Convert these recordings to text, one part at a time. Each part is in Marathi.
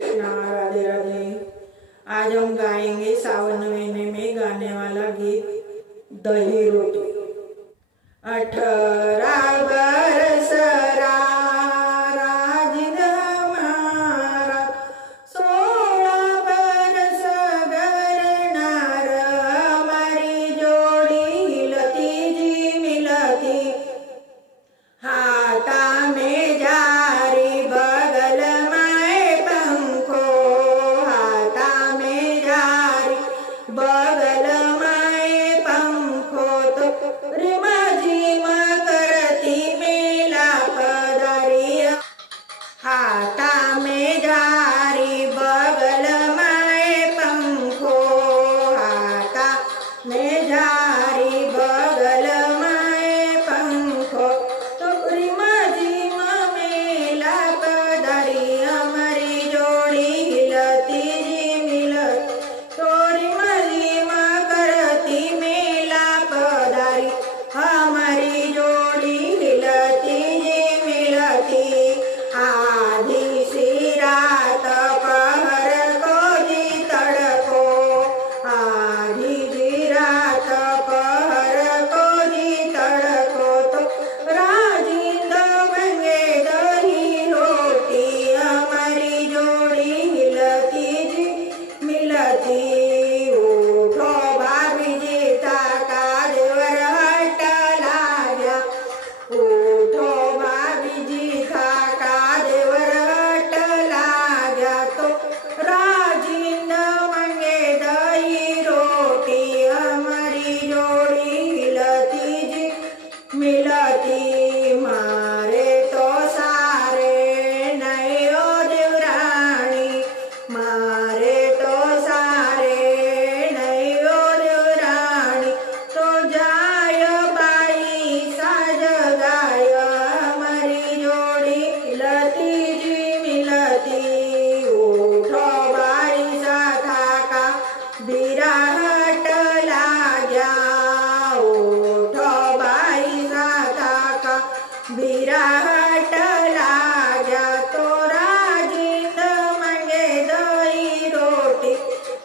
कृष्णा राधे राधे। आज हम गाएंगे सावन महीने में गाने वाला गीत दही रोटी। 18 बरस राजिन हमारा, 16 बरस गरनार, हमारी जोड़ी हिलती जी मिलती, हाथा में जारी बगल में पंखो, हाथा में जारी बगल में पंखो, तो रिमा झिमा करती मेला पदारिया, हाथा में जारी बगल में पंखो, हाथा में जारी बगल में पंखो, तो रिमा झिमा मेला पदारी, हमारी जोड़ी हिलती जी मिलती, तो रिमा झिमा करती मेला पदारी, हमारी जोड़ी हिलती जी मिलती, आधी सी रात पहर को जी तड़को, आधी सी रात पहर को जी तड़को, तो राजिंद बंगे दही रोटी, हमारी जोड़ी हिलती जी मिलती, उठो भाभी जी ताका देवर हट लाग्या, उठो भाभी जी ताका देवर हट लाग्या, तो राजिंद मंगे दही रोटी, हमारी जोड़ी हिलती जी मिलती, मारे तो सारे नयो देवरानी, मारे तो सारे नयो देवरानी, तो जाय बाई साज गाय, हमारी जोड़ी हिलती जी मिलती, उठो बाई साथा का बीरा हट लाग्या, उठो बाई साथा का बीरा हट लाग्या, तो राजिंद मंगे दही रोटी,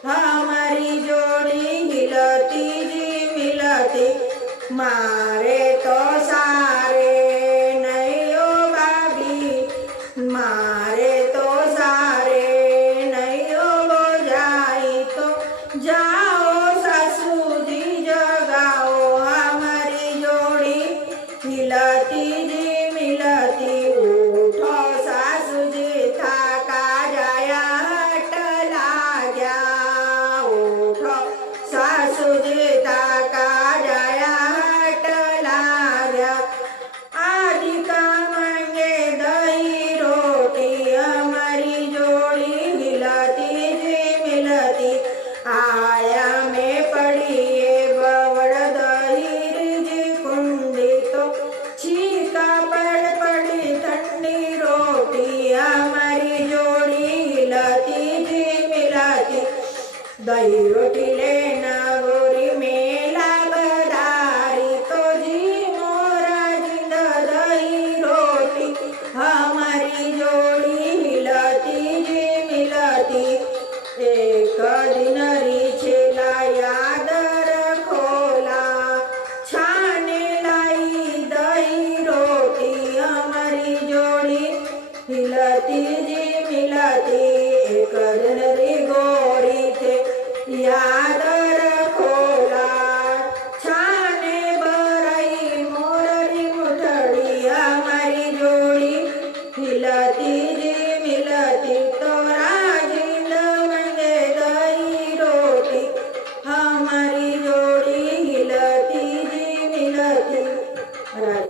हमारी जोड़ी हिलती जी मिलती, मारे तो सारे नयो भाभी, मारे तो सारे नयो बोजाई, तो जाओ सासू जी जगाओ, हमारी जोड़ी हिलती जी मिलती, उठो सासू जी थाका जाया हट लाग्या, उठो सासू जी थाका जाया हट लाग्या, आधी का मंगे दही रोटी, हमारी जोड़ी हिलती जी मिलती, आया में पड़ी ये बवड़ दही जी कुंडी, तो छीका पड़ी ठंडी रोटी, हमारी जोड़ी हिलती जी मिलती, दही रोटी लेना